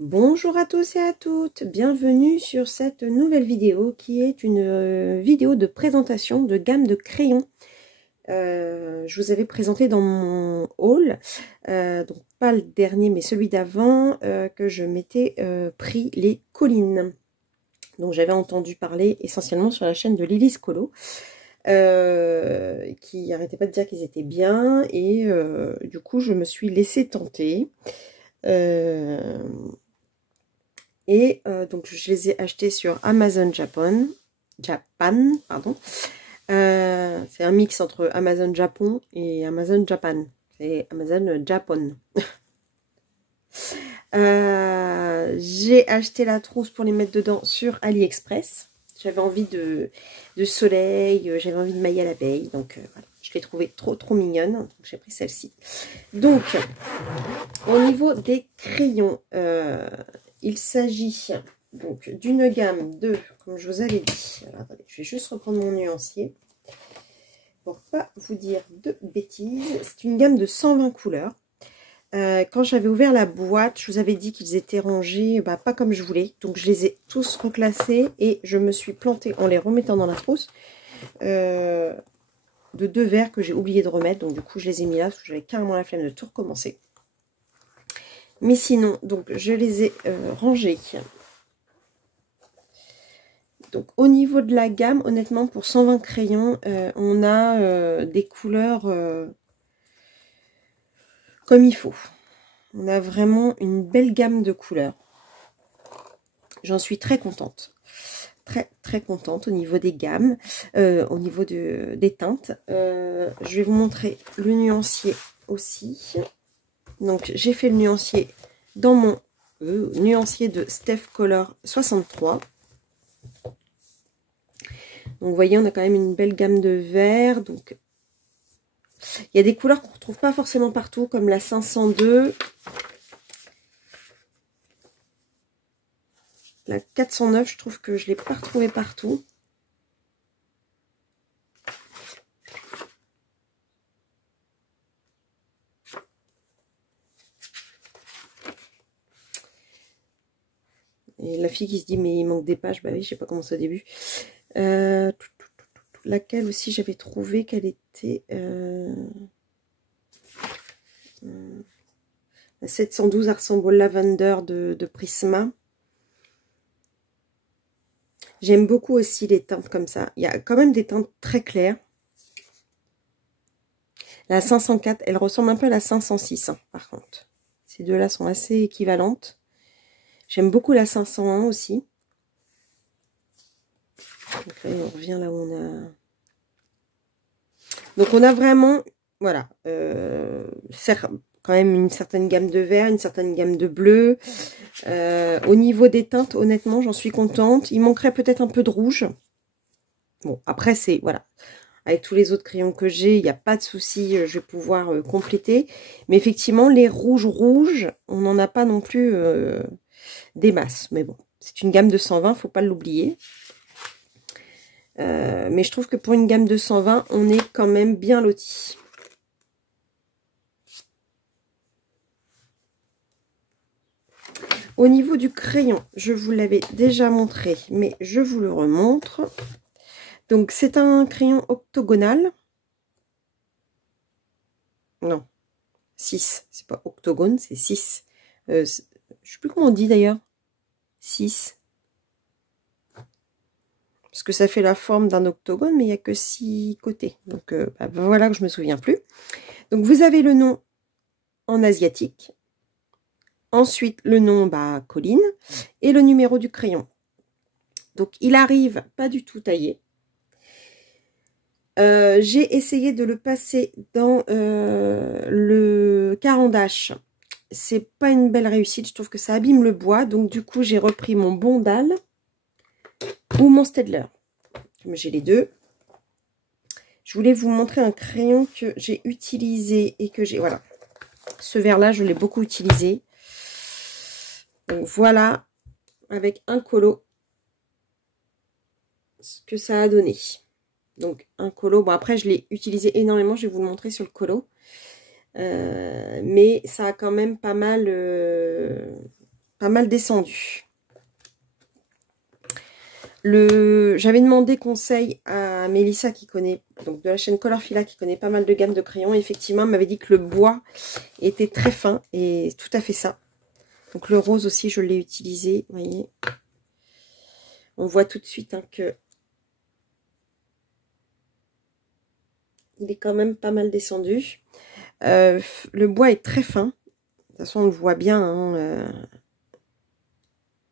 Bonjour à tous et à toutes, bienvenue sur cette nouvelle vidéo qui est une vidéo de présentation de gamme de crayons. Je vous avais présenté dans mon haul, donc pas le dernier mais celui d'avant, que je m'étais pris les Collines. Donc j'avais entendu parler essentiellement sur la chaîne de Lily's Colo, qui arrêtait pas de dire qu'ils étaient bien et du coup je me suis laissée tenter. Donc je les ai achetés sur Amazon Japan, pardon. C'est un mix entre Amazon Japon et Amazon Japan. C'est Amazon Japon. J'ai acheté la trousse pour les mettre dedans sur AliExpress. J'avais envie de soleil, j'avais envie de maille à l'abeille. Donc voilà, je l'ai trouvée trop mignonne. Donc j'ai pris celle-ci. Donc au niveau des crayons, il s'agit donc d'une gamme de, comme je vous avais dit, alors attendez, je vais juste reprendre mon nuancier pour pas vous dire de bêtises. C'est une gamme de 120 couleurs. Quand j'avais ouvert la boîte, je vous avais dit qu'ils étaient rangés pas comme je voulais. Donc je les ai tous reclassés et je me suis plantée en les remettant dans la trousse de 2 verres que j'ai oublié de remettre. Donc du coup je les ai mis là parce que j'avais carrément la flemme de tout recommencer. Mais sinon, donc je les ai rangés. Donc au niveau de la gamme, honnêtement, pour 120 crayons, on a des couleurs comme il faut. On a vraiment une belle gamme de couleurs. J'en suis très contente. Très contente au niveau des gammes, au niveau des teintes. Je vais vous montrer le nuancier aussi. Donc j'ai fait le nuancier dans mon nuancier de Steph Color 63. Donc vous voyez, on a quand même une belle gamme de verts. Donc il y a des couleurs qu'on ne retrouve pas forcément partout, comme la 502. La 409, je trouve que je ne l'ai pas retrouvée partout. Et la fille qui se dit, mais il manque des pages. Bah oui, je sais pas comment c'est au début. Laquelle aussi j'avais trouvé qu'elle était... la 712 Arsambo Lavender de Prisma. J'aime beaucoup aussi les teintes comme ça. Il y a quand même des teintes très claires. La 504, elle ressemble un peu à la 506, hein, par contre. Ces deux-là sont assez équivalentes. J'aime beaucoup la 501 aussi. Donc là, on revient là où on a... Donc on a vraiment, voilà, quand même une certaine gamme de vert, une certaine gamme de bleu. Au niveau des teintes, honnêtement, j'en suis contente. Il manquerait peut-être un peu de rouge. Bon, après, c'est, voilà. Avec tous les autres crayons que j'ai, il n'y a pas de souci, je vais pouvoir compléter. Mais effectivement, les rouges, on n'en a pas non plus des masses. Mais bon, c'est une gamme de 120, faut pas l'oublier. Mais je trouve que pour une gamme de 120, on est quand même bien loti. Au niveau du crayon, je vous l'avais déjà montré, mais je vous le remontre. Donc, c'est un crayon octogonal. Non, 6. C'est pas octogone, c'est 6. Je ne sais plus comment on dit d'ailleurs. 6. Parce que ça fait la forme d'un octogone, mais il n'y a que 6 côtés. Donc, voilà que je me souviens plus. Donc, vous avez le nom en asiatique. Ensuite, le nom, Colline. Et le numéro du crayon. Donc, il arrive pas du tout taillé. J'ai essayé de le passer dans le carandache. C'est pas une belle réussite. Je trouve que ça abîme le bois. Donc, du coup, j'ai repris mon Bondal ou mon Staedtler. J'ai les deux. Je voulais vous montrer un crayon que j'ai utilisé et que j'ai... Voilà. Ce vert-là, je l'ai beaucoup utilisé. Donc, voilà. Avec un colo. Ce que ça a donné. Donc, un colo. Bon, après, je l'ai utilisé énormément. Je vais vous le montrer sur le colo. Mais ça a quand même pas mal pas mal descendu. J'avais demandé conseil à Mélissa qui connaît, donc de la chaîne Colorfila, qui connaît pas mal de gammes de crayons. Effectivement, elle m'avait dit que le bois était très fin et tout à fait ça. Donc le rose aussi, je l'ai utilisé, vous voyez. On voit tout de suite hein, que il est quand même pas mal descendu. Le bois est très fin. De toute façon, on le voit bien hein,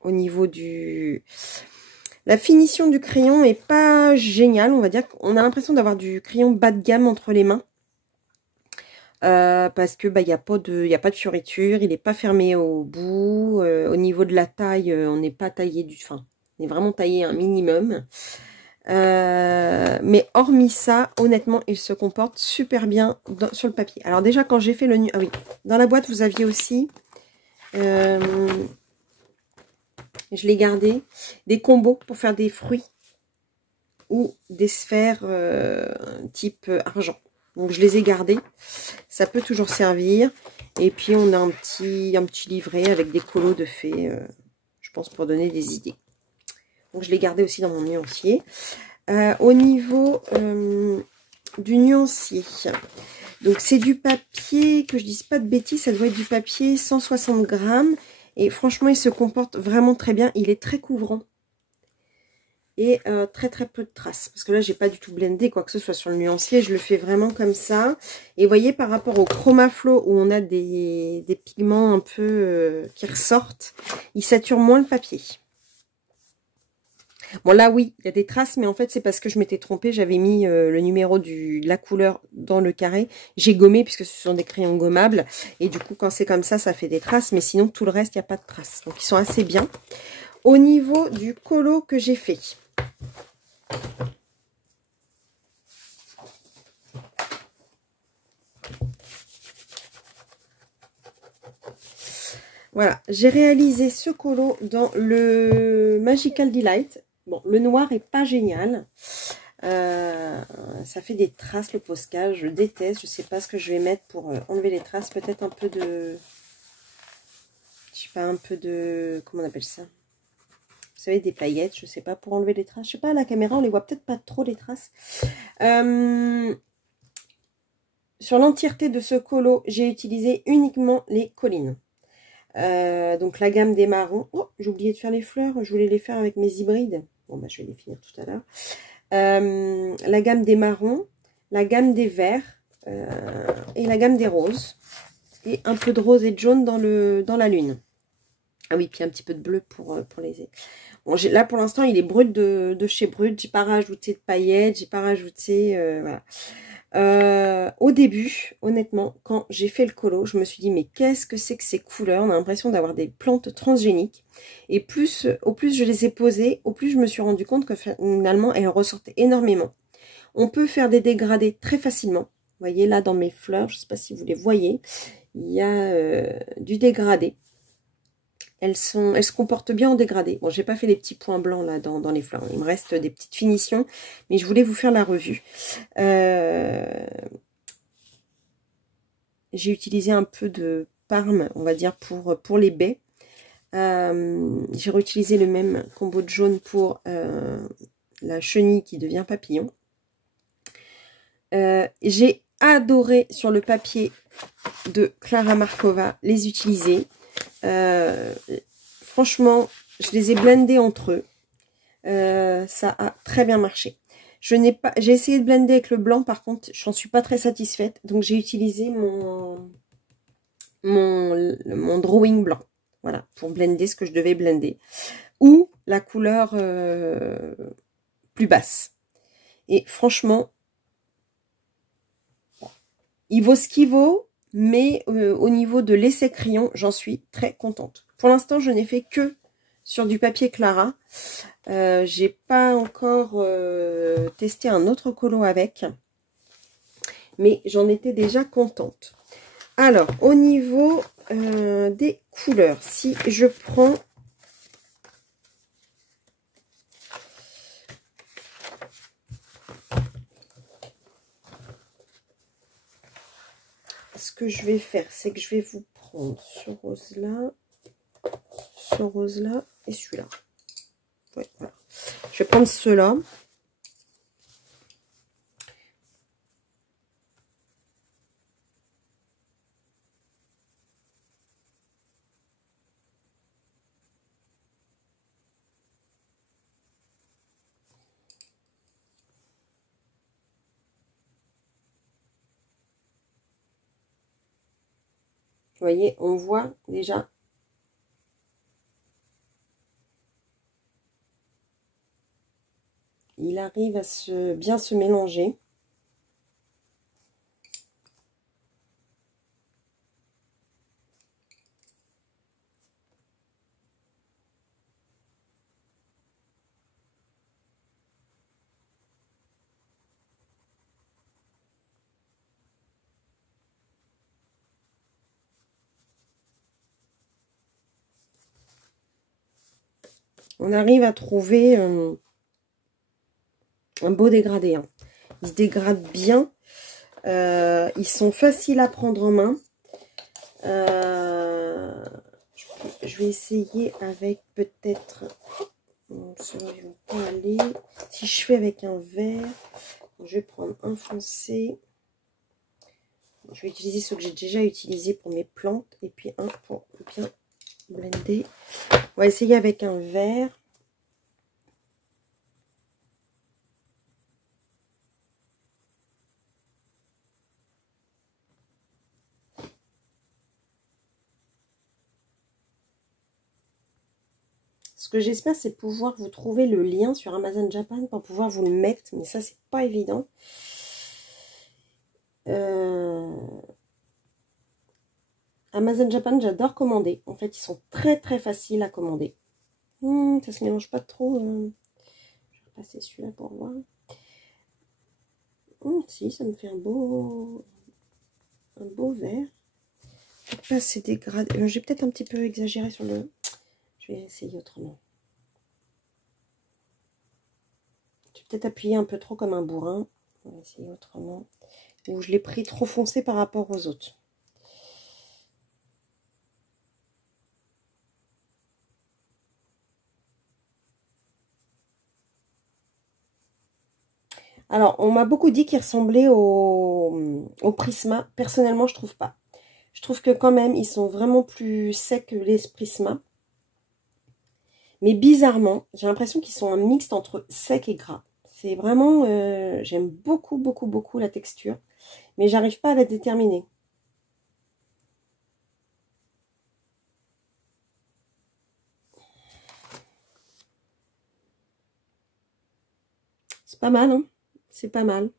au niveau du... La finition du crayon est pas géniale, on va dire. On a l'impression d'avoir du crayon bas de gamme entre les mains. Parce que il n'y a pas de fioriture, il n'est pas fermé au bout. Au niveau de la taille, on n'est pas taillé on est vraiment taillé un minimum. Mais hormis ça, honnêtement, il se comporte super bien sur le papier. Alors déjà, quand j'ai fait le... Ah oui, dans la boîte, vous aviez aussi... je l'ai gardé, des combos pour faire des fruits ou des sphères type argent. Donc je les ai gardés, ça peut toujours servir. Et puis on a un petit livret avec des colos de fées, je pense pour donner des idées. Donc je l'ai gardé aussi dans mon nuancier. Au niveau du nuancier, donc c'est du papier, que je dise pas de bêtises, ça doit être du papier 160 grammes. Et franchement, il se comporte vraiment très bien. Il est très couvrant. Et très très peu de traces. Parce que là, j'ai pas du tout blendé quoi que ce soit sur le nuancier. Je le fais vraiment comme ça. Et vous voyez, par rapport au Chromaflow, où on a des pigments un peu qui ressortent, il sature moins le papier. Bon, là, oui, il y a des traces, mais en fait, c'est parce que je m'étais trompée. J'avais mis le numéro de la couleur dans le carré. J'ai gommé, puisque ce sont des crayons gommables. Et du coup, quand c'est comme ça fait des traces. Mais sinon, tout le reste, il n'y a pas de traces. Donc, ils sont assez bien. Au niveau du colo que j'ai fait. Voilà, j'ai réalisé ce colo dans le Magical Delight. Bon, le noir est pas génial. Ça fait des traces le Posca, je déteste. Je sais pas ce que je vais mettre pour enlever les traces. Peut-être un peu de... Je sais pas, un peu de... Comment on appelle ça? Vous savez, des paillettes, je sais pas, pour enlever les traces. Je sais pas, à la caméra, on les voit peut-être pas trop les traces. Sur l'entièreté de ce colo, j'ai utilisé uniquement les collines. Donc la gamme des marrons. Oh, j'ai oublié de faire les fleurs. Je voulais les faire avec mes hybrides. Bon, bah, je vais les finir tout à l'heure. La gamme des marrons, la gamme des verts et la gamme des roses. Et un peu de rose et de jaune dans la lune. Ah oui, puis un petit peu de bleu pour les... Bon, là, pour l'instant, il est brut de chez Brut. J'ai pas rajouté de paillettes. J'ai pas rajouté... voilà. Au début, honnêtement, quand j'ai fait le colo, je me suis dit, mais qu'est-ce que c'est que ces couleurs? On a l'impression d'avoir des plantes transgéniques. Et au plus je les ai posées, au plus je me suis rendu compte que finalement, elles ressortaient énormément. On peut faire des dégradés très facilement. Vous voyez, là, dans mes fleurs, je ne sais pas si vous les voyez, il y a du dégradé. Elles se comportent bien en dégradé. Bon, j'ai pas fait les petits points blancs là dans les fleurs. Il me reste des petites finitions, mais je voulais vous faire la revue. J'ai utilisé un peu de parme, on va dire, pour les baies. J'ai réutilisé le même combo de jaune pour la chenille qui devient papillon. J'ai adoré sur le papier de Clara Markova les utiliser. Franchement, je les ai blendés entre eux. Ça a très bien marché. J'ai essayé de blender avec le blanc, par contre, j'en suis pas très satisfaite. Donc j'ai utilisé mon drawing blanc. Voilà, pour blender ce que je devais blender. Ou la couleur plus basse. Et franchement, il vaut ce qu'il vaut. Mais au niveau de l'essai crayon, j'en suis très contente. Pour l'instant, je n'ai fait que sur du papier Clara. J'ai pas encore testé un autre colo avec. Mais j'en étais déjà contente. Alors, au niveau des couleurs, si je prends... Ce que je vais faire, c'est que je vais vous prendre ce rose-là. ce rose-là et celui-là. Ouais, voilà. Je vais prendre ceux-là. Vous voyez, on voit déjà. Il arrive à bien se mélanger. On arrive à trouver un beau dégradé. Hein. Ils se dégradent bien. Ils sont faciles à prendre en main. Je vais essayer avec peut-être... Si je fais avec un vert, je vais prendre un foncé. Je vais utiliser ceux que j'ai déjà utilisé pour mes plantes. Et puis un pour bien blender. On va essayer avec un vert. Ce que j'espère, c'est pouvoir vous trouver le lien sur Amazon Japan pour pouvoir vous le mettre. Mais ça, c'est pas évident. Amazon Japan, j'adore commander. En fait, ils sont très très faciles à commander. Ça se mélange pas trop. Je vais repasser celui-là pour voir. Si, ça me fait un beau vert. Là, c'est dégradé. J'ai peut-être un petit peu exagéré sur le... Je vais essayer autrement. J'ai peut-être appuyé un peu trop comme un bourrin. On va essayer autrement. Ou je l'ai pris trop foncé par rapport aux autres. Alors, on m'a beaucoup dit qu'il ressemblait au Prisma. Personnellement, je trouve pas. Je trouve que quand même, ils sont vraiment plus secs que les Prisma. Mais bizarrement, j'ai l'impression qu'ils sont un mixte entre sec et gras. C'est vraiment... j'aime beaucoup, beaucoup, beaucoup la texture. Mais j'arrive pas à la déterminer. C'est pas mal, hein? C'est pas mal.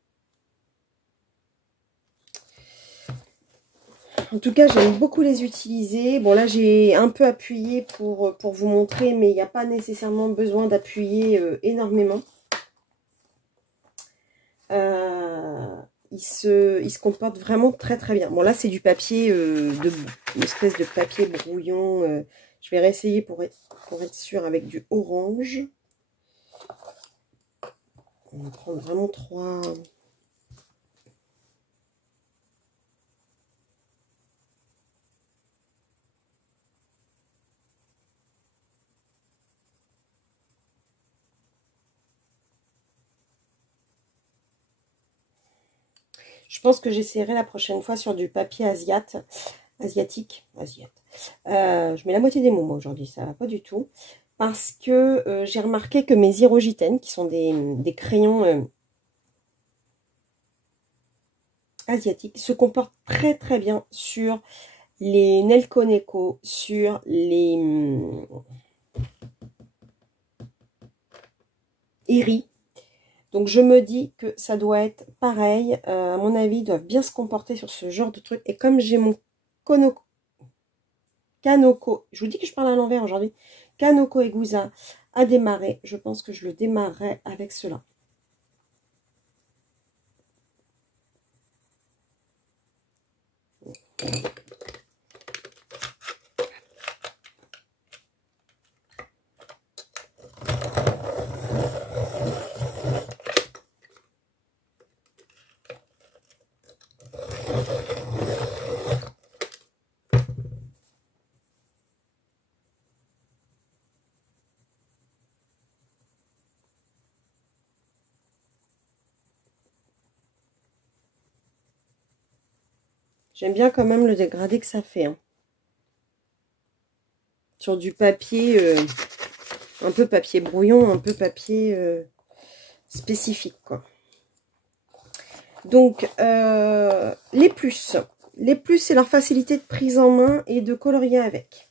En tout cas, j'aime beaucoup les utiliser. Bon, là, j'ai un peu appuyé pour vous montrer, mais il n'y a pas nécessairement besoin d'appuyer énormément. Il se comporte vraiment très très bien. Bon, là, c'est du papier, une espèce de papier brouillon. Je vais réessayer pour être sûr avec du orange. On va prendre vraiment 3... Je pense que j'essaierai la prochaine fois sur du papier asiatique. Je mets la moitié des mots moi aujourd'hui, ça va pas du tout. Parce que j'ai remarqué que mes Irogiten, qui sont des crayons asiatiques, se comportent très très bien sur les Nelko Neko, sur les Eri. Donc je me dis que ça doit être pareil. À mon avis, ils doivent bien se comporter sur ce genre de truc. Et comme j'ai mon Kanoko, je vous dis que je parle à l'envers aujourd'hui, Kanoko Egusa à démarrer, je pense que je le démarrerai avec cela. J'aime bien quand même le dégradé que ça fait. Hein. Sur du papier, un peu papier brouillon, un peu papier spécifique, quoi. Donc, les plus. Les plus, c'est leur facilité de prise en main et de colorier avec.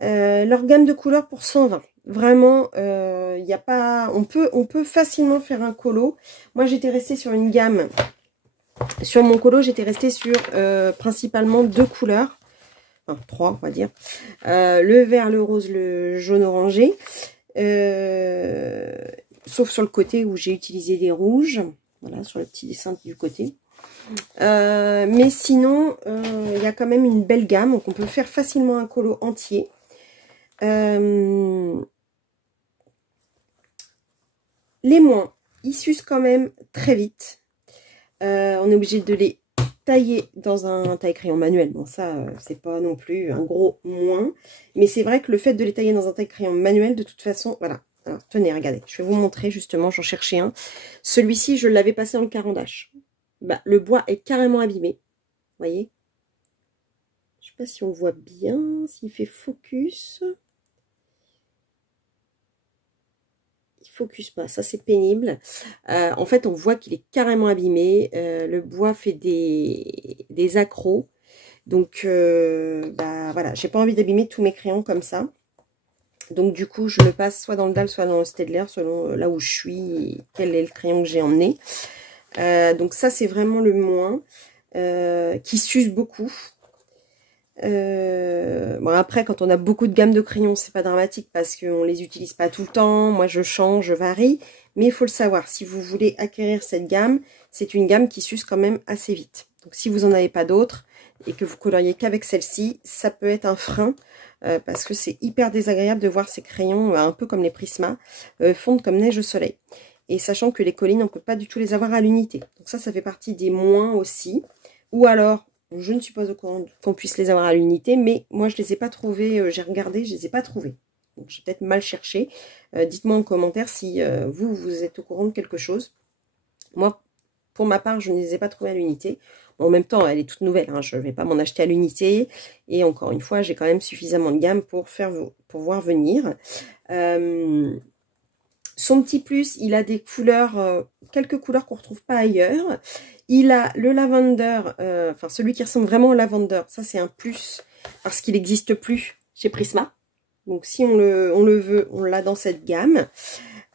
Leur gamme de couleurs pour 120. Vraiment, y a pas, on peut facilement faire un colo. Moi, j'étais restée sur une gamme. Sur mon colo, j'étais restée sur principalement 2 couleurs. Enfin, 3, on va dire. Le vert, le rose, le jaune orangé. Sauf sur le côté où j'ai utilisé des rouges. Voilà, sur le petit dessin du côté. Mais sinon, il y a quand même une belle gamme. Donc, on peut faire facilement un colo entier. Les moins, ils s'usent quand même très vite. On est obligé de les tailler dans un taille-crayon manuel. Bon, ça, c'est pas non plus un gros moins. Mais c'est vrai que le fait de les tailler dans un taille-crayon manuel, de toute façon, voilà. Alors, tenez, regardez. Je vais vous montrer, justement, j'en cherchais un. Celui-ci, je l'avais passé dans le carandache. Bah, le bois est carrément abîmé. Vous voyez? Je sais pas si on voit bien, s'il fait focus. Focus pas, ça c'est pénible. En fait, on voit qu'il est carrément abîmé. Le bois fait des accros. Donc, bah voilà, j'ai pas envie d'abîmer tous mes crayons comme ça. Donc, du coup, je le passe soit dans le dalle, soit dans le Staedtler, selon là où je suis, quel est le crayon que j'ai emmené. Donc, ça, c'est vraiment le moins qui s'use beaucoup. Bon, après, quand on a beaucoup de gammes de crayons, c'est pas dramatique parce qu'on les utilise pas tout le temps. Moi, je change, je varie. Mais il faut le savoir, si vous voulez acquérir cette gamme, c'est une gamme qui s'use quand même assez vite. Donc, si vous n'en avez pas d'autres et que vous coloriez qu'avec celle-ci, ça peut être un frein parce que c'est hyper désagréable de voir ces crayons, un peu comme les Prisma, fondre comme neige au soleil. Et sachant que les collines, on peut pas du tout les avoir à l'unité. Donc ça fait partie des moins aussi. Ou alors, je ne suis pas au courant qu'on puisse les avoir à l'unité, mais moi je les ai pas trouvés, j'ai regardé, je les ai pas trouvés. Donc j'ai peut-être mal cherché. Dites-moi en commentaire si vous êtes au courant de quelque chose. Moi, pour ma part, je ne les ai pas trouvés à l'unité. Bon, en même temps, elle est toute nouvelle, hein, je ne vais pas m'en acheter à l'unité. Et encore une fois, j'ai quand même suffisamment de gamme pour voir venir. Son petit plus, il a des couleurs, quelques couleurs qu'on ne retrouve pas ailleurs. Il a le lavender, enfin celui qui ressemble vraiment au lavender. Ça, c'est un plus parce qu'il n'existe plus chez Prisma. Donc, si on le veut, on l'a dans cette gamme.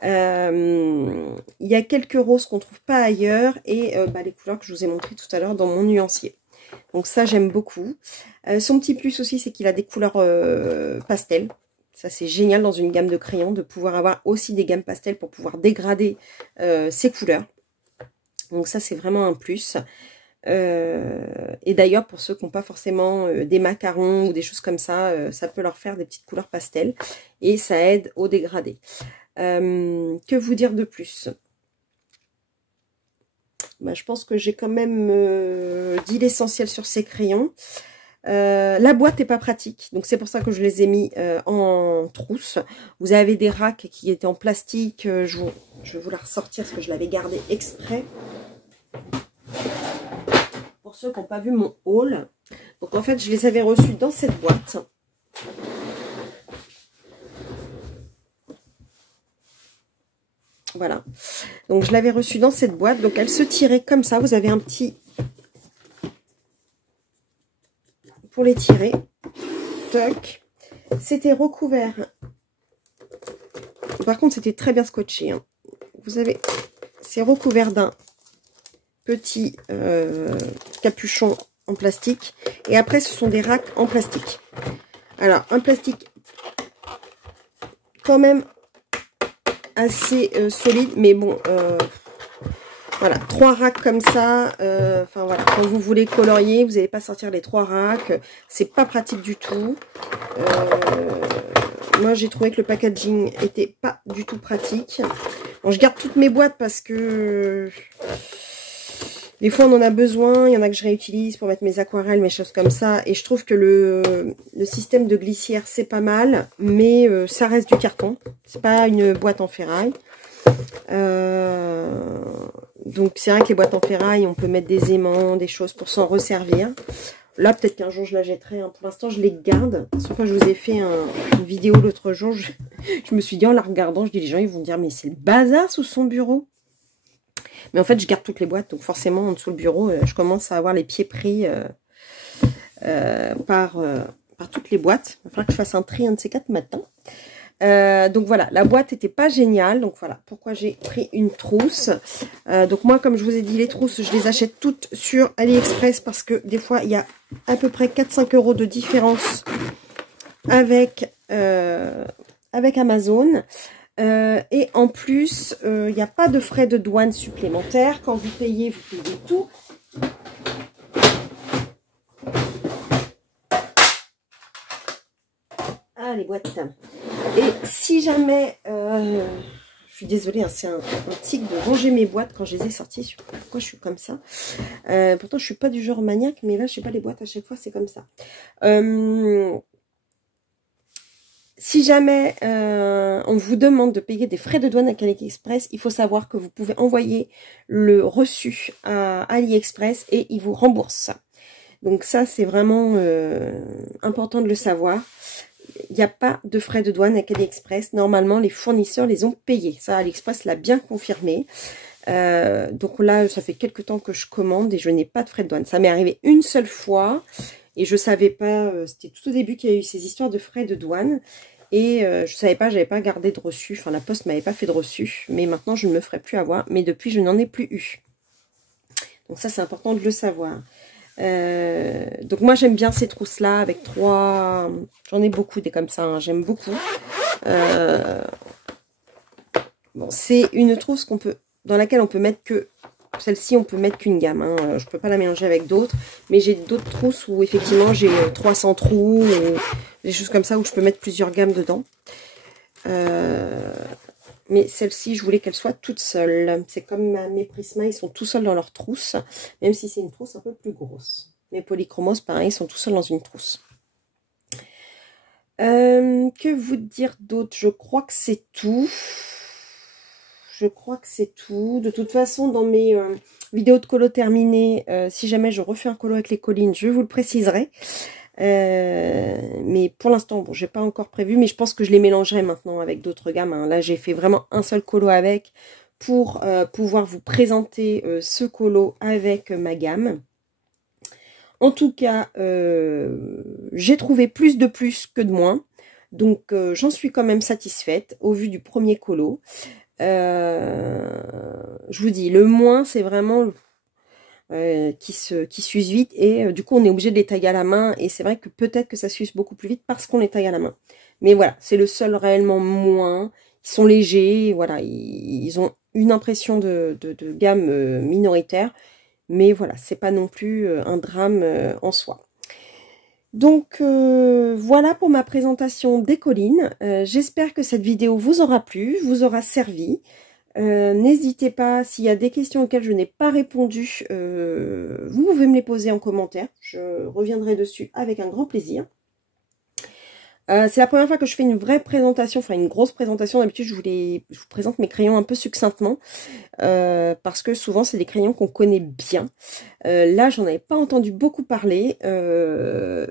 Il y a quelques roses qu'on ne trouve pas ailleurs. Et les couleurs que je vous ai montrées tout à l'heure dans mon nuancier. Donc, ça, j'aime beaucoup. Son petit plus aussi, c'est qu'il a des couleurs pastel. Ça, c'est génial dans une gamme de crayons de pouvoir avoir aussi des gammes pastel pour pouvoir dégrader ces couleurs. Donc ça, c'est vraiment un plus. Et d'ailleurs, pour ceux qui n'ont pas forcément des macarons ou des choses comme ça, ça peut leur faire des petites couleurs pastel. Et ça aide au dégradé. Que vous dire de plus? Bah, je pense que j'ai quand même dit l'essentiel sur ces crayons. La boîte n'est pas pratique, donc c'est pour ça que je les ai mis en trousse. Vous avez des racks qui étaient en plastique, je vais vous la ressortir parce que je l'avais gardée exprès. Pour ceux qui n'ont pas vu mon haul, donc en fait je les avais reçus dans cette boîte. Voilà, donc je l'avais reçue dans cette boîte, donc elle se tirait comme ça, vous avez un petit... pour les tirer, toc, c'était recouvert, par contre c'était très bien scotché, hein. Vous avez, c'est recouvert d'un petit capuchon en plastique, et après ce sont des racks en plastique. Alors un plastique quand même assez solide, mais bon, voilà, 3 racks comme ça, enfin voilà, quand vous voulez colorier, vous n'allez pas sortir les 3 racks, c'est pas pratique du tout. Moi j'ai trouvé que le packaging était pas du tout pratique. Bon, je garde toutes mes boîtes parce que des fois on en a besoin, il y en a que je réutilise pour mettre mes aquarelles, mes choses comme ça, et je trouve que le système de glissière c'est pas mal, mais ça reste du carton, c'est pas une boîte en ferraille. Donc c'est vrai que les boîtes en ferraille, on peut mettre des aimants, des choses pour s'en resservir. Là, peut-être qu'un jour je la jetterai. Hein. Pour l'instant, je les garde. Parce que quand je vous ai fait une vidéo l'autre jour, je me suis dit en la regardant, je dis les gens ils vont dire mais c'est le bazar sous son bureau. Mais en fait, je garde toutes les boîtes. Donc forcément, en dessous le bureau, je commence à avoir les pieds pris par toutes les boîtes. Il va falloir que je fasse un tri un de ces 4 matins. Donc voilà, la boîte n'était pas géniale. Donc voilà pourquoi j'ai pris une trousse. Donc moi, comme je vous ai dit, les trousses, je les achète toutes sur AliExpress parce que des fois, il y a à peu près 4-5 € de différence avec Amazon. Et en plus, il n'y a pas de frais de douane supplémentaires. Quand vous payez tout. Ah, les boîtes. Et si jamais... je suis désolée, hein, c'est un tic de ranger mes boîtes quand je les ai sorties. Je sais pas pourquoi je suis comme ça. Pourtant, je suis pas du genre maniaque, mais là, je sais pas, les boîtes, à chaque fois, c'est comme ça. Si jamais on vous demande de payer des frais de douane avec AliExpress, il faut savoir que vous pouvez envoyer le reçu à AliExpress et ils vous remboursent ça. Donc ça, c'est vraiment important de le savoir. Il n'y a pas de frais de douane avec AliExpress. Normalement, les fournisseurs les ont payés. Ça, AliExpress l'a bien confirmé. Donc là, ça fait quelques temps que je commande et je n'ai pas de frais de douane. Ça m'est arrivé une seule fois et je ne savais pas, c'était tout au début qu'il y a eu ces histoires de frais de douane. Et je ne savais pas, j'avais pas gardé de reçu. Enfin, la poste ne m'avait pas fait de reçu. Mais maintenant, je ne me ferai plus avoir. Mais depuis, je n'en ai plus eu. Donc ça, c'est important de le savoir. Donc moi j'aime bien ces trousses là avec 3, j'en ai beaucoup des comme ça, hein, j'aime beaucoup. Bon, c'est une trousse dans laquelle on peut mettre que, celle-ci on peut mettre qu'une gamme, hein. Je peux pas la mélanger avec d'autres, mais j'ai d'autres trousses où effectivement j'ai 300 trous, des choses comme ça où je peux mettre plusieurs gammes dedans. Mais celle-ci, je voulais qu'elle soit toute seule. C'est comme mes Prisma, ils sont tout seuls dans leur trousse. Même si c'est une trousse un peu plus grosse. Mes Polychromos, pareil, ils sont tout seuls dans une trousse. Que vous dire d'autre? Je crois que c'est tout. Je crois que c'est tout. De toute façon, dans mes vidéos de colo terminées, si jamais je refais un colo avec les collines, je vous le préciserai. Mais pour l'instant, bon, j'ai pas encore prévu, mais je pense que je les mélangerai maintenant avec d'autres gammes, hein. Là, j'ai fait vraiment un seul colo avec pour pouvoir vous présenter ce colo avec ma gamme. En tout cas, j'ai trouvé plus de plus que de moins, donc j'en suis quand même satisfaite au vu du premier colo. Je vous dis, le moins, c'est vraiment qui s'use vite et du coup on est obligé de les tailler à la main et c'est vrai que peut-être que ça s'use beaucoup plus vite parce qu'on les taille à la main. Mais voilà, c'est le seul réellement moins. Ils sont légers, voilà, ils ont une impression de gamme minoritaire, mais voilà, c'est pas non plus un drame en soi. Donc voilà pour ma présentation des collines. J'espère que cette vidéo vous aura plu, vous aura servi. N'hésitez pas, s'il y a des questions auxquelles je n'ai pas répondu, vous pouvez me les poser en commentaire. Je reviendrai dessus avec un grand plaisir. C'est la première fois que je fais une vraie présentation, enfin une grosse présentation. D'habitude, je vous présente mes crayons un peu succinctement, parce que souvent, c'est des crayons qu'on connaît bien. Là, j'en avais pas entendu beaucoup parler,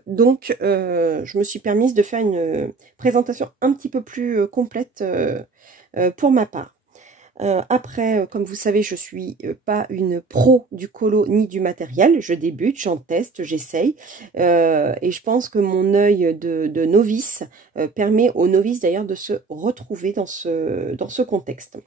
donc je me suis permise de faire une présentation un petit peu plus complète pour ma part. Après, comme vous savez, je suis pas une pro du colo ni du matériel. Je débute, j'en teste, j'essaye. Et je pense que mon œil de novice permet aux novices d'ailleurs de se retrouver dans ce contexte.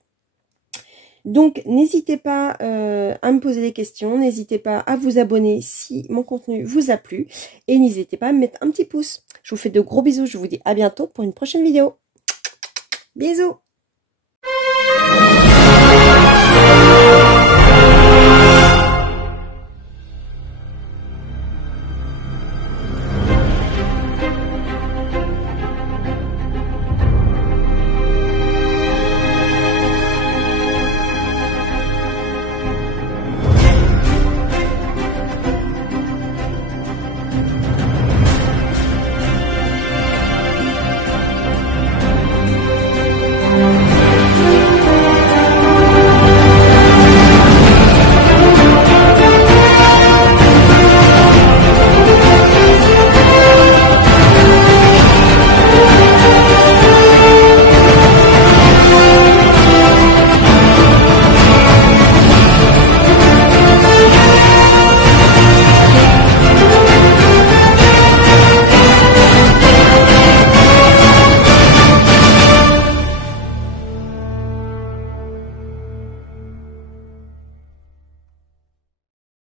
Donc, n'hésitez pas à me poser des questions. N'hésitez pas à vous abonner si mon contenu vous a plu. Et n'hésitez pas à me mettre un petit pouce. Je vous fais de gros bisous. Je vous dis à bientôt pour une prochaine vidéo. Bisous!